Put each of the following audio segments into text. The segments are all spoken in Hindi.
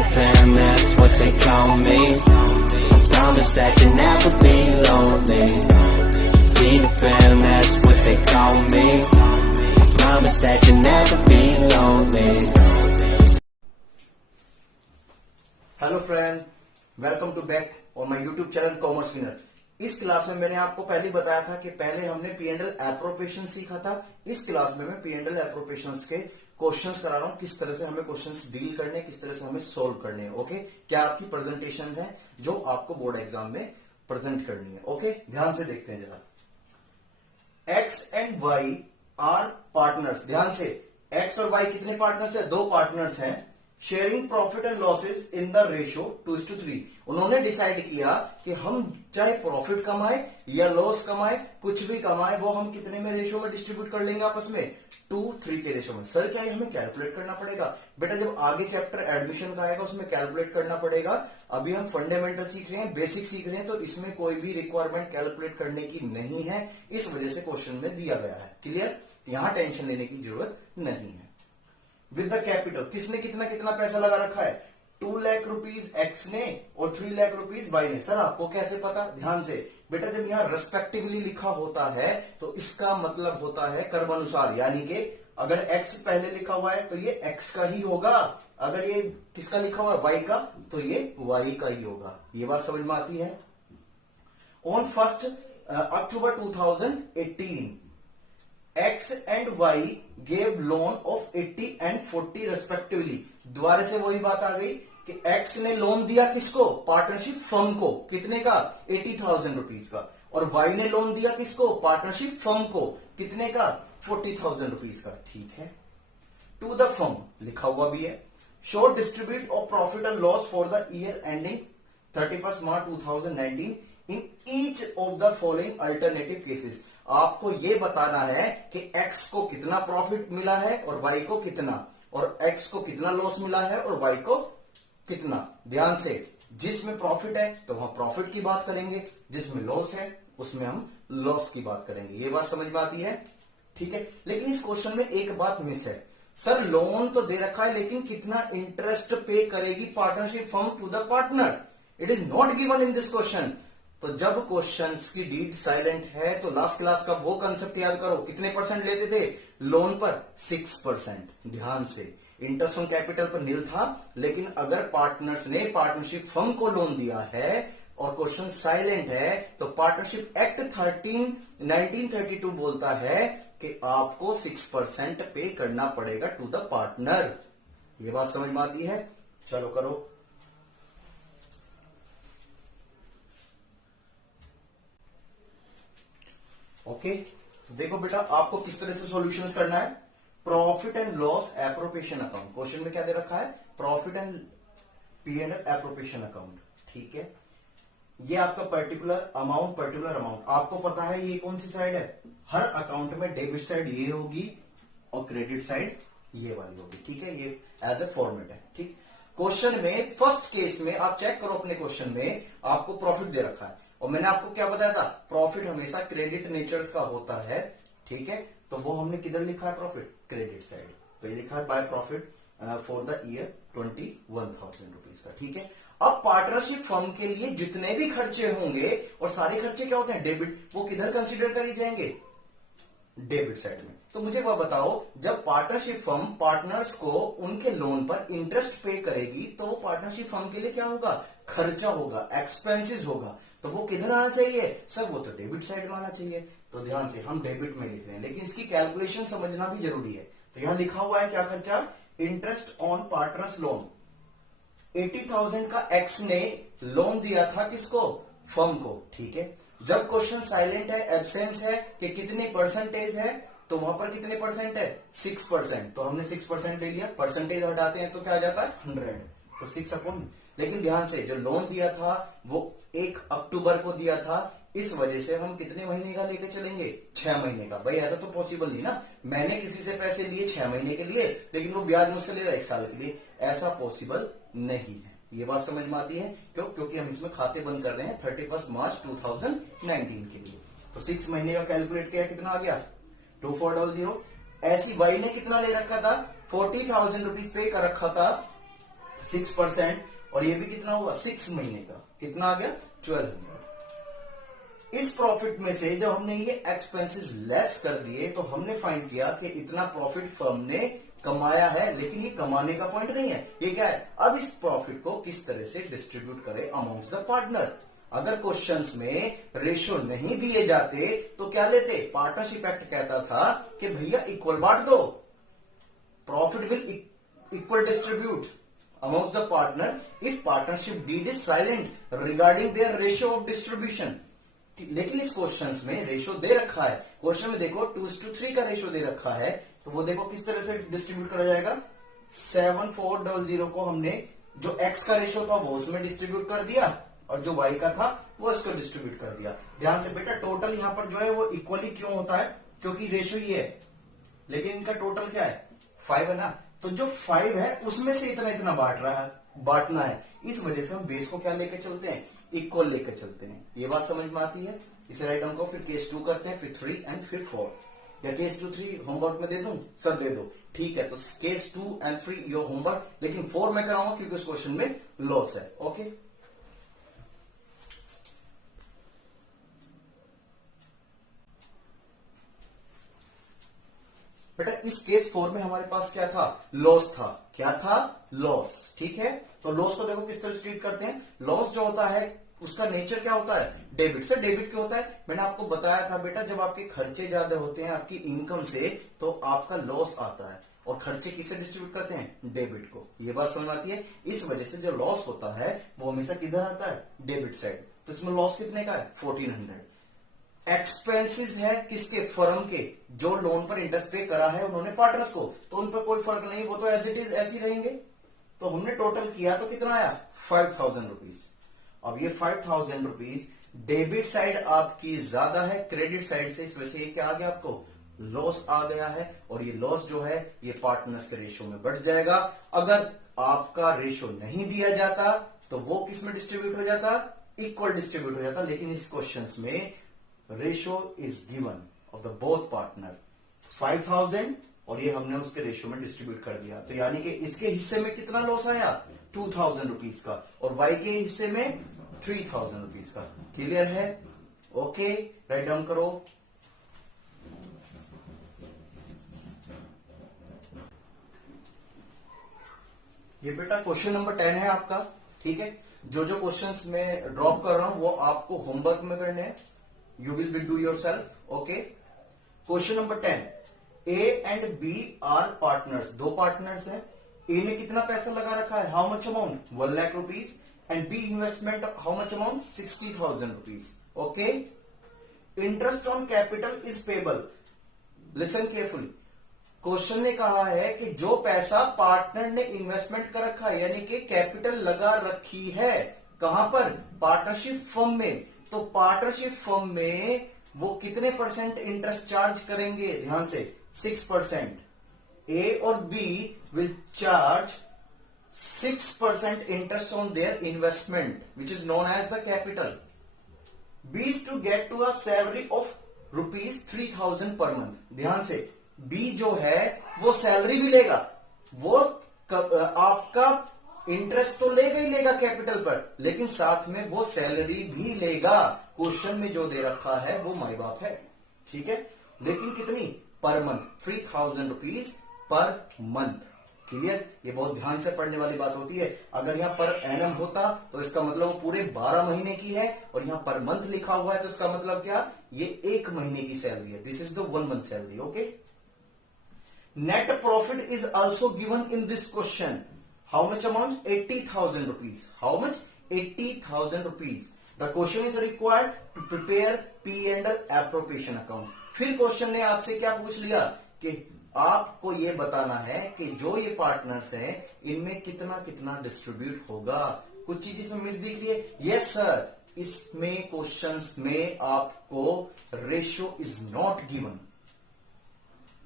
the fam, that's what they call me. I promise that you'll never be lonely. Be the fam, that's what they call me. I promise that you'll never be lonely. Hello friend, welcome to back और my YouTube channel commerce winner. इस क्लास में मैंने आपको पहले ही बताया था कि पहले हमने P&L एप्रोप्रिएशन सीखा था। इस क्लास में मैं P&L एप्रोप्रिएशंस के क्वेश्चंस करा रहा हूं, किस तरह से हमें क्वेश्चंस डील करने, किस तरह से हमें सोल्व करने हैं। ओके, क्या आपकी प्रेजेंटेशन है जो आपको बोर्ड एग्जाम में प्रेजेंट करनी है। ओके, ध्यान से देखते हैं जरा। X and Y are partners. ध्यान से, एक्स और वाई कितने पार्टनर्स है? दो पार्टनर्स हैं। Sharing profit and losses in the ratio 2:3। उन्होंने डिसाइड किया कि हम चाहे प्रॉफिट कमाए या लॉस कमाए, कुछ भी कमाए, वो हम कितने में रेशियो में डिस्ट्रीब्यूट कर लेंगे आपस में? 2:3 के रेशियो में। सर क्या है, हमें कैलकुलेट करना पड़ेगा? बेटा जब आगे चैप्टर एडमिशन का आएगा उसमें कैलकुलेट करना पड़ेगा। अभी हम फंडामेंटल सीख रहे हैं, बेसिक सीख रहे हैं, तो इसमें कोई भी रिक्वायरमेंट कैलकुलेट करने की नहीं है। इस वजह से क्वेश्चन में दिया गया है। क्लियर? यहां टेंशन लेने की जरूरत नहीं है। विद द कैपिटल, किसने कितना कितना पैसा लगा रखा है? 2 लाख रुपीज एक्स ने और 3 लाख रुपीज वाई ने। सर आपको कैसे पता? ध्यान से बेटा, जब यहां रेस्पेक्टिवली लिखा होता है तो इसका मतलब होता है क्रमानुसार, यानी कि अगर एक्स पहले लिखा हुआ है तो ये एक्स का ही होगा, अगर ये किसका लिखा हुआ है वाई का तो ये वाई का ही होगा। ये बात समझ में आती है? On 1 October 2018 X and Y gave loan of 80 and 40 respectively। दोबारा से वही बात आ गई कि X ने लोन दिया किसको? पार्टनरशिप फर्म को। कितने का? 80,000 रुपीज का। और Y ने लोन दिया किसको? पार्टनरशिप फर्म को। कितने का? 40,000 रुपीज का। ठीक है। टू द फर्म लिखा हुआ भी है। Show distribute of profit and loss for the year ending 31 March 2019 in each of the following alternative cases. आपको यह बताना है कि x को कितना प्रॉफिट मिला है और y को कितना, और x को कितना लॉस मिला है और y को कितना। ध्यान से, जिसमें प्रॉफिट है तो वहां प्रॉफिट की बात करेंगे, जिसमें लॉस है उसमें हम लॉस की बात करेंगे। ये बात समझ में आती है? ठीक है। लेकिन इस क्वेश्चन में एक बात मिस है। सर लोन तो दे रखा है, लेकिन कितना इंटरेस्ट पे करेगी partnership firm to the partner? It is not given in this question. तो जब क्वेश्चंस की डीड साइलेंट है तो लास्ट क्लास का वो कंसेप्ट याद करो, कितने परसेंट लेते थे लोन पर? 6%। ध्यान से, इंटरेस्ट ऑन कैपिटल पर नील था, लेकिन अगर पार्टनर्स ने पार्टनरशिप फर्म को लोन दिया है और क्वेश्चन साइलेंट है तो पार्टनरशिप एक्ट 1932 बोलता है कि आपको 6% पे करना पड़ेगा टू द पार्टनर। ये बात समझ में आती है? चलो करो। ओके, तो देखो बेटा, आपको किस तरह से सॉल्यूशंस करना है। Profit and loss appropriation account. Question में क्या दे रखा है? Profit and P&L appropriation account. ठीक है। ये आपका पर्टिकुलर अमाउंट आपको पता है ये कौन सी साइड है? हर अकाउंट में डेबिट साइड ये होगी और क्रेडिट साइड ये वाली होगी। ठीक है, ये एज ए फॉर्मेट है। ठीक। क्वेश्चन में फर्स्ट केस में आप चेक करो, अपने क्वेश्चन में आपको प्रॉफिट दे रखा है और मैंने आपको क्या बताया था? प्रॉफिट हमेशा क्रेडिट नेचर्स का होता है। ठीक है, तो वो हमने किधर लिखा है प्रॉफिट? Credit side. तो ये लिखा है by profit for the year 21,000 rupees का। ठीक है। अब पार्टनरशिप फर्म के लिए जितने भी खर्चे होंगे, और सारे खर्चे क्या होते हैं? डेबिट, वो किधर कंसिडर करी जाएंगे? डेबिट साइड में। तो मुझे वह बताओ, जब पार्टनरशिप फर्म पार्टनर्स को उनके लोन पर इंटरेस्ट पे करेगी तो वो पार्टनरशिप फर्म के लिए क्या होगा? खर्चा होगा, एक्सपेंसेस होगा। तो वो किधर आना चाहिए? सर वो तो डेबिट साइड में आना चाहिए। तो ध्यान से, हम डेबिट में लिख रहे हैं, लेकिन इसकी कैलकुलेशन समझना भी जरूरी है। तो यहां लिखा हुआ है क्या खर्चा? Interest on partners loan. 80,000 का एक्स ने लोन दिया था किसको? फर्म को। ठीक है। जब क्वेश्चन साइलेंट है, एब्सेंस है कि कितने परसेंटेज है, तो वहां पर कितने परसेंट है? 6%। तो हमने 6% ले लिया। परसेंटेज हटाते हैं तो क्या आ जाता है? 100। तो 6 लेकिन ध्यान से, जो लोन दिया था वो 1 अक्टूबर को दिया था, इस वजह से हम कितने महीने का लेके चलेंगे? 6 महीने का। भाई ऐसा तो पॉसिबल नहीं ना, मैंने किसी से पैसे लिए 6 महीने के लिए, लेकिन वो ब्याज मुझसे ले रहा है 1 साल के लिए। ऐसा पॉसिबल नहीं है। ये बात समझ में आती है? क्यों? क्योंकि हम इसमें खाते बंद कर रहे हैं 31 मार्च 2019 के लिए। तो 6 महीने का कैलकुलेट किया, कितना आ गया? 2400। ऐसी वाई ने कितना ले रखा था? 40,000 रुपीज पे कर रखा था 6%, और ये भी कितना हुआ 6 महीने का, कितना आ गया 1200। इस प्रॉफिट में से जब हमने ये एक्सपेंसेस लेस कर दिए तो हमने फाइंड किया कि इतना प्रॉफिट फर्म ने कमाया है, लेकिन ये कमाने का पॉइंट नहीं है, ये क्या है, अब इस प्रॉफिट को किस तरह से डिस्ट्रीब्यूट करें अमॉन्ग्स द पार्टनर। अगर क्वेश्चंस में रेशियो नहीं दिए जाते तो क्या लेते, पार्टनरशिप एक्ट कहता था कि भैया इक्वल बांट दो, profit will equal distribute amongst the partner if partnership deed is silent regarding their ratio of distribution. लेकिन इस क्वेश्चंस में रेशियो दे रखा है, क्वेश्चन में देखो 2:3 का रेशियो दे रखा है, तो वो देखो किस तरह से डिस्ट्रीब्यूट करा जाएगा। 7400 को हमने जो x का रेशियो था वो उसमें डिस्ट्रीब्यूट कर दिया, और जो y का था वो इसको डिस्ट्रीब्यूट कर दिया। ध्यान से बेटा, टोटल यहां पर जो है वो इक्वली क्यों होता है, क्योंकि रेशियो ये है, लेकिन इनका टोटल क्या है 5 है ना, तो जो 5 है उसमें से इतना इतना बांटना है, इस वजह से हम बेस को क्या लेकर चलते हैं, इक्वल लेकर चलते हैं। ये बात समझ में आती है। इसे राइट डाउन को, फिर केस 2 करते हैं, फिर 3 एंड फिर 4, या केस 2 3 होमवर्क में दे दूं, सर दे दो, ठीक है, तो केस 2 एंड 3 योर होमवर्क, लेकिन 4 मैं कराऊंगा क्योंकि उस क्वेश्चन में लॉस है। ओके, बेटा इस केस 4 में हमारे पास क्या था, लॉस था, क्या था, लॉस, ठीक है। तो लॉस को देखो किस तरह से ट्रीट करते हैं। लॉस जो होता है उसका नेचर क्या होता है, डेबिट से। डेबिट क्यों होता है, मैंने आपको बताया था बेटा, जब आपके खर्चे ज्यादा होते हैं आपकी इनकम से तो आपका लॉस आता है, और खर्चे किसे डिस्ट्रीब्यूट करते हैं, डेबिट को। ये बात समझ आती है। इस वजह से जो लॉस होता है वो हमेशा किधर आता है, डेबिट साइड। तो इसमें लॉस कितने का है, 1400। एक्सपेंसेस है किसके, फर्म के, जो लोन पर इंटरेस्ट पे करा है उन्होंने पार्टनर्स को, तो उन पर कोई फर्क नहीं, वो तो एज इट इज ऐसे ही रहेंगे। तो हमने टोटल किया तो कितना आया, 5000 रुपीज। अब ये 5000 रुपीज डेबिट साइड आपकी ज्यादा है क्रेडिट साइड से, इस वजह से ये क्या आ गया, आपको लॉस आ गया है, और ये लॉस जो है ये पार्टनर्स के रेशियो में बढ़ जाएगा। अगर आपका रेशियो नहीं दिया जाता तो वो किस में डिस्ट्रीब्यूट हो जाता, इक्वल डिस्ट्रीब्यूट हो जाता, लेकिन इस क्वेश्चन में ratio is given of the both partner 5000, और ये हमने उसके रेशियो में डिस्ट्रीब्यूट कर दिया। तो यानी कि इसके हिस्से में कितना लॉस आया, 2000 रुपीज का, और वाई के हिस्से में 3000 रुपीज का। क्लियर है, ओके, राइट डाउन करो। ये बेटा क्वेश्चन नंबर 10 है आपका, ठीक है। जो जो क्वेश्चंस मैं ड्रॉप कर रहा हूं वो आपको होमवर्क में करने हैं, you will be do your self, okay. Question number 10, A and B are partners, दो पार्टनर्स हैं। ए ने कितना पैसा लगा रखा है, how much amount, 1 lakh rupees, and B investment how much amount, 60,000 rupees, okay. Interest on capital is payable, listen carefully. Question ने कहा है कि जो पैसा पार्टनर ने इन्वेस्टमेंट कर रखा है, यानी कि कैपिटल लगा रखी है, कहां पर, पार्टनरशिप फर्म में, तो पार्टनरशिप फर्म में वो कितने परसेंट इंटरेस्ट चार्ज करेंगे, ध्यान से 6%। ए और B will charge 6% interest on their investment which is known as the capital. B is to get to a salary of ₹3000 per month. ध्यान से, बी जो है वो सैलरी भी लेगा, वो आपका इंटरेस्ट तो लेगा ही लेगा कैपिटल पर, लेकिन साथ में वो सैलरी भी लेगा। क्वेश्चन में जो दे रखा है वो माई बाप है, ठीक है, लेकिन कितनी, per month, 3000 rupees per month. Clear, ये बहुत ध्यान से पढ़ने वाली बात होती है। अगर यहां पर एनम होता तो इसका मतलब वो पूरे 12 महीने की है, और यहां पर मंथ लिखा हुआ है तो इसका मतलब क्या, ये 1 महीने की सैलरी है। This is the 1 month salary, okay. Net profit is also given in this question, how much amount, 80,000 rupees, how much, 80,000 rupees. The question is required to prepare P&L appropriation account. फिर क्वेश्चन ने आपसे क्या पूछ लिया कि आपको ये बताना है कि जो ये पार्टनर्स हैं इनमें कितना कितना डिस्ट्रीब्यूट होगा। कुछ चीज इसमें मिस दिख रही है, यस सर, इसमें क्वेश्चंस में आपको रेशियो इज नॉट गिवन।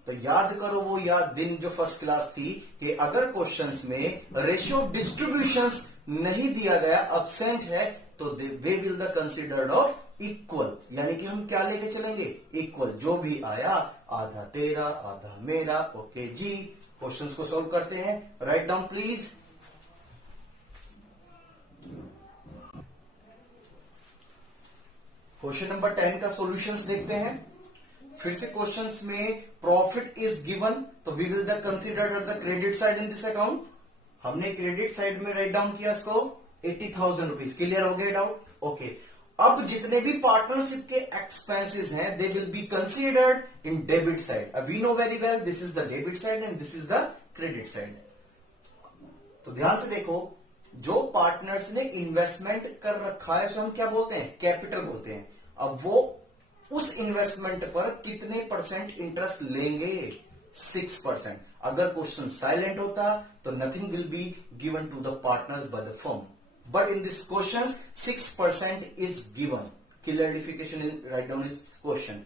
तो याद करो वो दिन जो फर्स्ट क्लास थी कि अगर क्वेश्चंस में रेशियो ऑफ डिस्ट्रीब्यूशंस नहीं दिया गया, अब्सेंट है, तो वे will the considered of equal, यानी कि हम क्या लेके चलेंगे, इक्वल। जो भी आया, आधा तेरा आधा मेरा, ओके जी। क्वेश्चंस को सॉल्व करते हैं, write down please. Question number 10 का सॉल्यूशंस देखते हैं। फिर से क्वेश्चंस में प्रॉफिट इज गिवन, तो we will the consider the credit side in this account. हमने क्रेडिट साइड में राइट डाउन किया इसको 80,000 रुपीज। क्लियर हो गया डाउट? ओके। अब जितने भी पार्टनरशिप के एक्सपेंसेस हैं they will be considered in debit side. We know very well this is the debit side and this is the credit side. तो ध्यान से देखो, जो पार्टनर्स ने इन्वेस्टमेंट कर रखा है उसे हम क्या बोलते हैं? कैपिटल बोलते हैं। अब वो उस इन्वेस्टमेंट पर कितने परसेंट इंटरेस्ट लेंगे? 6%। अगर क्वेश्चन साइलेंट होता तो nothing will be given to the partners by the firm, but in this question 6% is given. Clarification in write down is question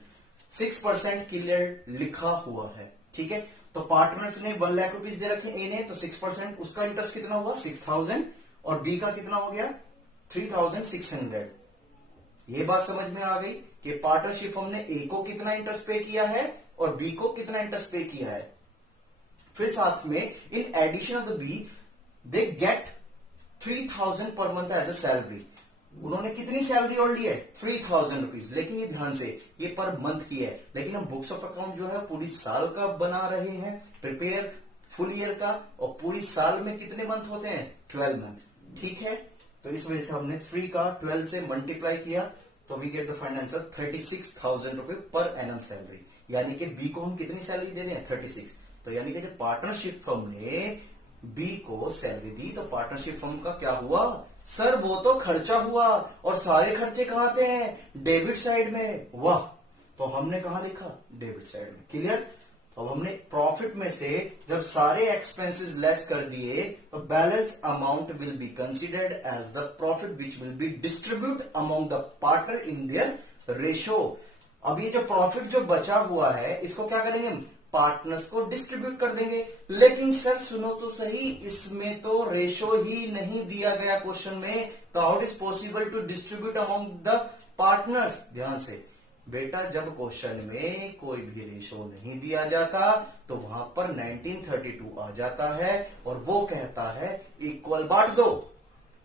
6% clear लिखा हुआ है। ठीक है, तो पार्टनर्स ने 1 लाख रुपीज दे रखे ए ने, तो 6% उसका इंटरेस्ट कितना हुआ? 6,000। और बी का कितना हो गया? 3,600। ये बात समझ में आ गई कि पार्टनरशिप हमने ए को कितना इंटरेस्ट पे किया है और बी को कितना इंटरेस्ट पे किया है। फिर साथ में in addition of the B they get 3,000 per month as a salary. उन्होंने कितनी सैलरी और ली है? 3,000 रुपीज। लेकिन ये ध्यान से, ये पर मंथ की है, लेकिन हम बुक्स ऑफ अकाउंट जो है पूरी साल का बना रहे हैं, प्रिपेयर फुल ईयर का। और पूरी साल में कितने मंथ होते हैं? 12 मंथ। ठीक है, तो इस वजह से हमने 3 का 12 से मल्टीप्लाई किया, तो we get the final answer 36,000 रुपए पर एनम सैलरी। यानी कि बी को हम कितनी सैलरी दे रहे हैं? 36। तो यानी कि जब पार्टनरशिप फर्म ने बी को सैलरी दी तो पार्टनरशिप फर्म का क्या हुआ? सर वो तो खर्चा हुआ, और सारे खर्चे कहां आते हैं? डेबिट साइड में। वाह, तो हमने कहां लिखा? डेबिट साइड में। क्लियर? अब हमने प्रॉफिट में से जब सारे एक्सपेंसेस लेस कर दिए तो balance amount will be considered as the profit which will be distribute among the partner in their ratio. अब ये जो प्रॉफिट जो बचा हुआ है इसको क्या करेंगे हम? पार्टनर्स को डिस्ट्रीब्यूट कर देंगे। लेकिन सर सुनो तो सही, इसमें तो रेशो ही नहीं दिया गया क्वेश्चन में, तो how it is possible to distribute among the partners? ध्यान से बेटा, जब क्वेश्चन में कोई भी रेशो नहीं दिया जाता तो वहां पर 1932 आ जाता है और वो कहता है इक्वल बांट दो।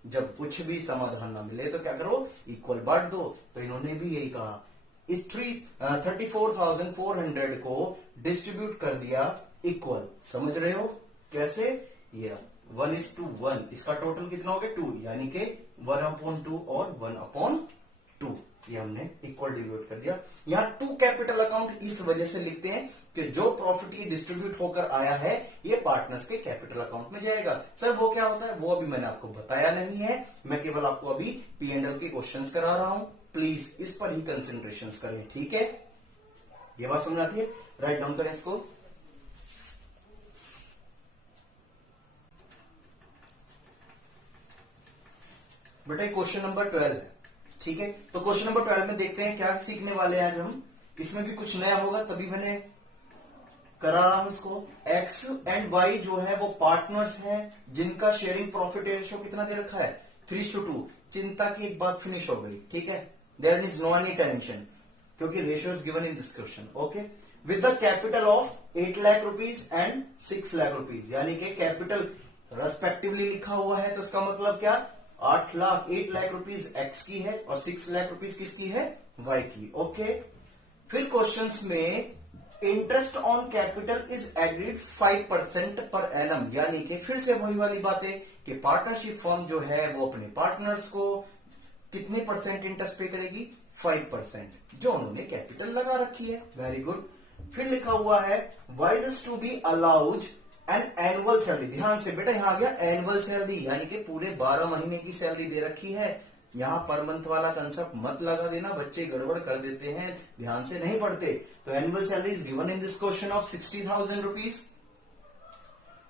जब कुछ भी समाधान ना मिले तो क्या करो? इक्वल बांट दो। तो इन्होंने भी यही कहा, इस 34,400 को डिस्ट्रीब्यूट कर दिया इक्वल। समझ रहे हो कैसे? ये 1:1, इसका टोटल कितना हो गया? 2, यानी कि 1/2 और 1/2 ये हमने इक्वल डिवाइड कर दिया। यहां 2 कैपिटल अकाउंट इस वजह से लिखते हैं कि जो प्रॉफिट ये डिस्ट्रीब्यूट होकर आया है ये पार्टनर्स के कैपिटल अकाउंट में जाएगा। सर वो क्या होता है? वो अभी मैंने आपको बताया नहीं है, मैं केवल आपको अभी P&L के क्वेश्चंस करा रहा हूं। प्लीज इस पर ही कंसेंट्रेशन करें। ठीक है, ये बात समझ आती है? राइट डाउन करें इसको। बेटा क्वेश्चन नंबर 12 है। ठीक है, तो क्वेश्चन नंबर 12 में देखते हैं क्या सीखने वाले हैं आज हम। इसमें भी कुछ नया होगा तभी मैंने करा रहा हूं इसको। एक्स एंड वाई जो है वो पार्टनर्स हैं जिनका शेयरिंग प्रॉफिट रेशियो कितना दे रखा है? 3:2। चिंता की एक बात फिनिश हो गई। ठीक है, there is no any tension क्योंकि ratio is given in this question. Okay, with the capital of 8 lakh rupees and 6 lakh rupees, यानी कि कैपिटल रेस्पेक्टिवली लिखा हुआ है, तो इसका मतलब क्या? 8 लाख रुपीज एक्स की है और 6 लाख रुपीज किसकी है? वाई की। ओके, फिर क्वेश्चंस में interest on capital is agreed 5% per annum, यानी कि फिर से वही वाली बातें कि पार्टनरशिप फर्म जो है वो अपने पार्टनर्स को कितने परसेंट इंटरेस्ट पे करेगी? 5%, जो उन्होंने कैपिटल लगा रखी है। Very good. फिर लिखा हुआ है wise to be allowed an annual salary. ध्यान से बेटा, यहां आ गया एनुअल सैलरी, यानी कि पूरे 12 महीने की सैलरी दे रखी है। यहां पर मंथ वाला कंसेप्ट मत लगा देना, बच्चे गड़बड़ कर देते हैं, ध्यान से नहीं पढ़ते। तो annual salary is given in this question of 60,000 rupees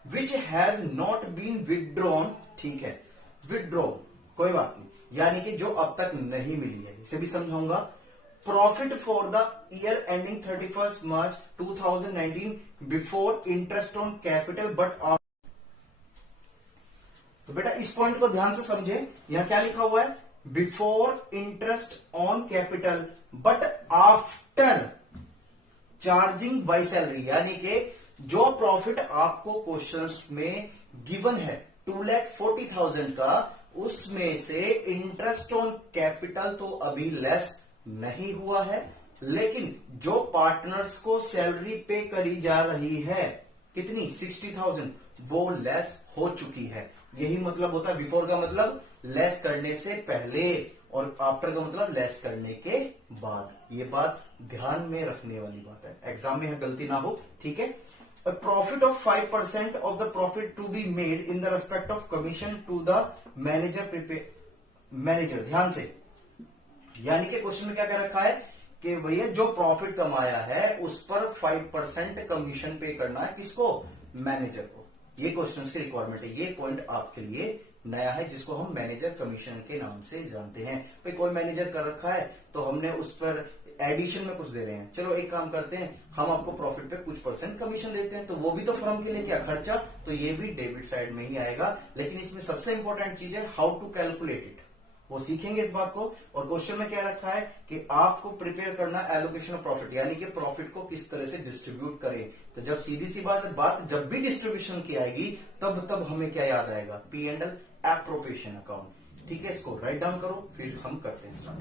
which has not been withdrawn. ठीक है, विदड्रॉ कोई बात नहीं, यानी कि जो अब तक नहीं मिली है, इसे भी समझाऊंगा। Profit for the year ending 31 March 2019 before interest on capital but of. तो बेटा इस पॉइंट को ध्यान से समझे, यहां क्या लिखा हुआ है? Before interest on capital but after charging by salary, यानी कि जो प्रॉफिट आपको क्वेश्चंस में गिवन है 2,40,000 का, उसमें से इंटरेस्ट ऑन कैपिटल तो अभी लेस नहीं हुआ है, लेकिन जो पार्टनर्स को सैलरी पे करी जा रही है कितनी 60,000 वो लेस हो चुकी है। यही मतलब होता है बिफोर का मतलब लेस करने से पहले और आफ्टर का मतलब लेस करने के बाद। ये बात ध्यान में रखने वाली बात है, एग्जाम में गलती ना हो, ठीक है। A profit of 5% of the profit to be made in the respect of commission to the manager। ध्यान से, यानी कि क्वेश्चन में क्या कह रखा है कि भैया जो प्रॉफिट कमाया है उस पर 5% कमीशन पे करना है, किसको, मैनेजर को। ये क्वेश्चन की रिक्वायरमेंट है, ये पॉइंट आपके लिए नया है जिसको हम मैनेजर कमीशन के नाम से जानते हैं। भाई कोई मैनेजर कर रखा है तो हमने उस पर एडिशन में कुछ दे रहे हैं, चलो एक काम करते हैं, हम आपको प्रॉफिट पे कुछ % कमीशन देते हैं, तो वो भी तो फर्म के लिए क्या खर्चा, तो ये भी डेबिट साइड में ही आएगा। लेकिन इसमें सबसे इंपॉर्टेंट चीज है हाउ टू कैलकुलेट इट, वो सीखेंगे इस बात को। और क्वेश्चन में क्या रखा है कि आपको प्रिपेयर करना एलोकेशन ऑफ प्रॉफिट, यानी कि प्रॉफिट को किस तरह से डिस्ट्रीब्यूट करें। तो जब सीधी सी बात जब भी डिस्ट्रीब्यूशन की आएगी तब हमें क्या याद आएगा, P&L एप्रोप्रिएशन अकाउंट। ठीक है, इसको राइट डाउन करो, फिर हम करते हैं स्टार्ट।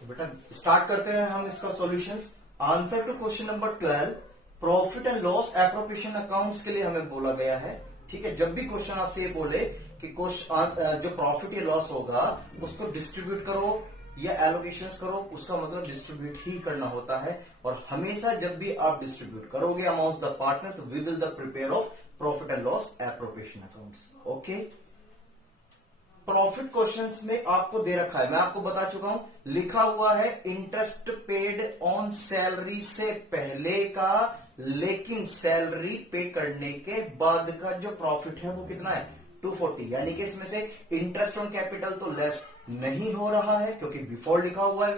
बेटा स्टार्ट करते हैं हम इसका solutions. Answer to question number 12, profit and loss appropriation accounts के लिए हमें बोला गया है। ठीक है, जब भी क्वेश्चन आपसे ये बोले कि जो प्रॉफिट या लॉस होगा उसको डिस्ट्रीब्यूट करो या एलोकेशंस करो, उसका मतलब डिस्ट्रीब्यूट ही करना होता है। और हमेशा जब भी आप डिस्ट्रीब्यूट करोगे अमाउंट द पार्टनर, तो we will the prepare of profit and loss appropriation accounts. Okay, profit questions में आपको दे रखा है, मैं आपको बता चुका हूं, लिखा हुआ है इंटरेस्ट पेड ऑन सैलरी से पहले का, लेकिन सैलरी पे करने के बाद का जो प्रॉफिट है वो कितना है 240, यानी कि इसमें से इंटरेस्ट ऑन कैपिटल तो लेस नहीं हो रहा है क्योंकि बिफोर लिखा हुआ है,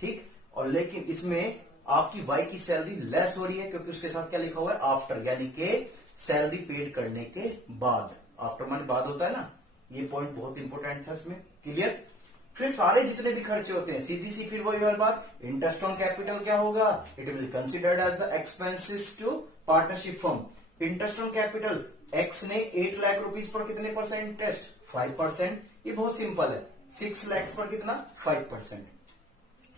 ठीक। और लेकिन इसमें आपकी वाई की सैलरी लेस हो रही है क्योंकि उसके साथ क्या लिखा हुआ है आफ्टर, यानी कि सैलरी पेड करने के बाद। आफ्टर माने बाद होता है ना, ये पॉइंट बहुत इंपॉर्टेंट था इसमें, क्लियर। फिर सारे जितने भी खर्चे होते हैं सीधी सी फिर वही वाली बात, इंटरेस्ट ऑन कैपिटल क्या होगा, it will considered as the expenses to partnership firm. Interest on capital, X ने 8 लाख रुपीज पर कितने % इंटरेस्ट, 5%। ये बहुत सिंपल है, 6 लाख पर कितना 5%।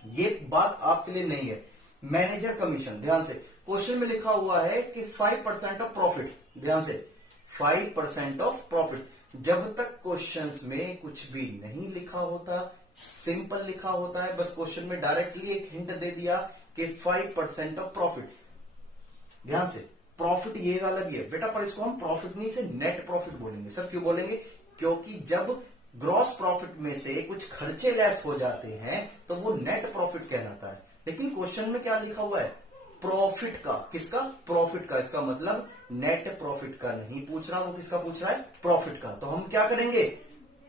ये बात आपके लिए नहीं है। मैनेजर कमीशन, ध्यान से, क्वेश्चन में लिखा हुआ है कि 5% ऑफ प्रॉफिट, ध्यान से 5% ऑफ प्रॉफिट। जब तक क्वेश्चंस में कुछ भी नहीं लिखा होता, सिंपल लिखा होता है, बस क्वेश्चन में डायरेक्टली एक हिंट दे दिया कि 5% ऑफ प्रॉफिट। ध्यान से, प्रॉफिट ये वाला भी है बेटा, पर इसको हम प्रॉफिट नहीं से नेट प्रॉफिट बोलेंगे। सर क्यों बोलेंगे, क्योंकि जब ग्रॉस प्रॉफिट में से कुछ खर्चे लेस हो जाते हैं तो वो नेट प्रॉफिट कहलाता है। लेकिन क्वेश्चन में क्या लिखा हुआ है, प्रॉफिट का, किसका, प्रॉफिट का। इसका मतलब नेट प्रॉफिट का नहीं पूछ रहा, वो किसका पूछ रहा है, प्रॉफिट का। तो हम क्या करेंगे,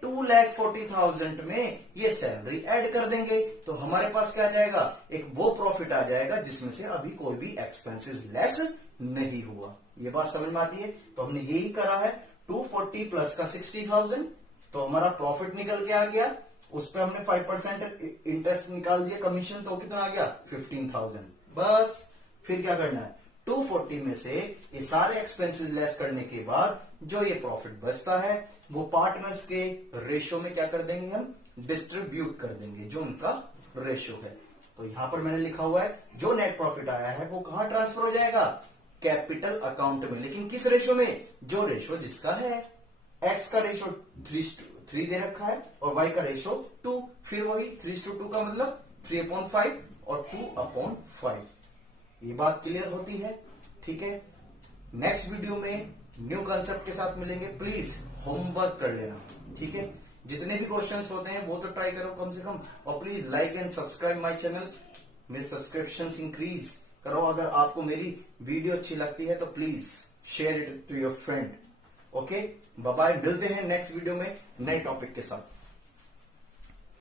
2,40,000 में ये सैलरी ऐड कर देंगे, तो हमारे पास क्या आ जाएगा, एक वो प्रॉफिट आ जाएगा जिसमें से अभी कोई भी एक्सपेंसेस लेस नहीं हुआ। ये बात समझ में आती है। तो हमने यही करा है, 240 प्लस का 60,000, तो हमारा प्रॉफिट निकल के आ गया, उस पर हमने 5% इंटरेस्ट निकाल दिया कमीशन, तो कितना आ गया 15,000। बस फिर क्या करना है, 240 में से ये सारे एक्सपेंसेस लेस करने के बाद जो ये प्रॉफिट बचता है वो पार्टनर्स के रेशियो में क्या कर देंगे, हम डिस्ट्रीब्यूट कर देंगे, जो उनका रेशियो है। तो यहां पर मैंने लिखा हुआ है जो नेट प्रॉफिट आया है वो कहां ट्रांसफर हो जाएगा, कैपिटल अकाउंट में। लेकिन किस रेशियो में, जो रेशियो जिसका है। एक्स का रेशियो 3 दे रखा है और वाई का रेशियो 2, फिर वही 3:2 का मतलब 3/5 और 2/5। ये बात क्लियर होती है, ठीक है। नेक्स्ट वीडियो में न्यू कंसेप्ट के साथ मिलेंगे, प्लीज होमवर्क कर लेना, ठीक है। जितने भी क्वेश्चंस होते हैं वो तो ट्राई करो कम से कम, और please like and subscribe my channel, मेरे सब्सक्रिप्शंस इंक्रीज करो। अगर आपको मेरी वीडियो अच्छी लगती है तो please share it to your friend. Okay, bye bye, मिलते हैं नेक्स्ट वीडियो में नए टॉपिक के साथ।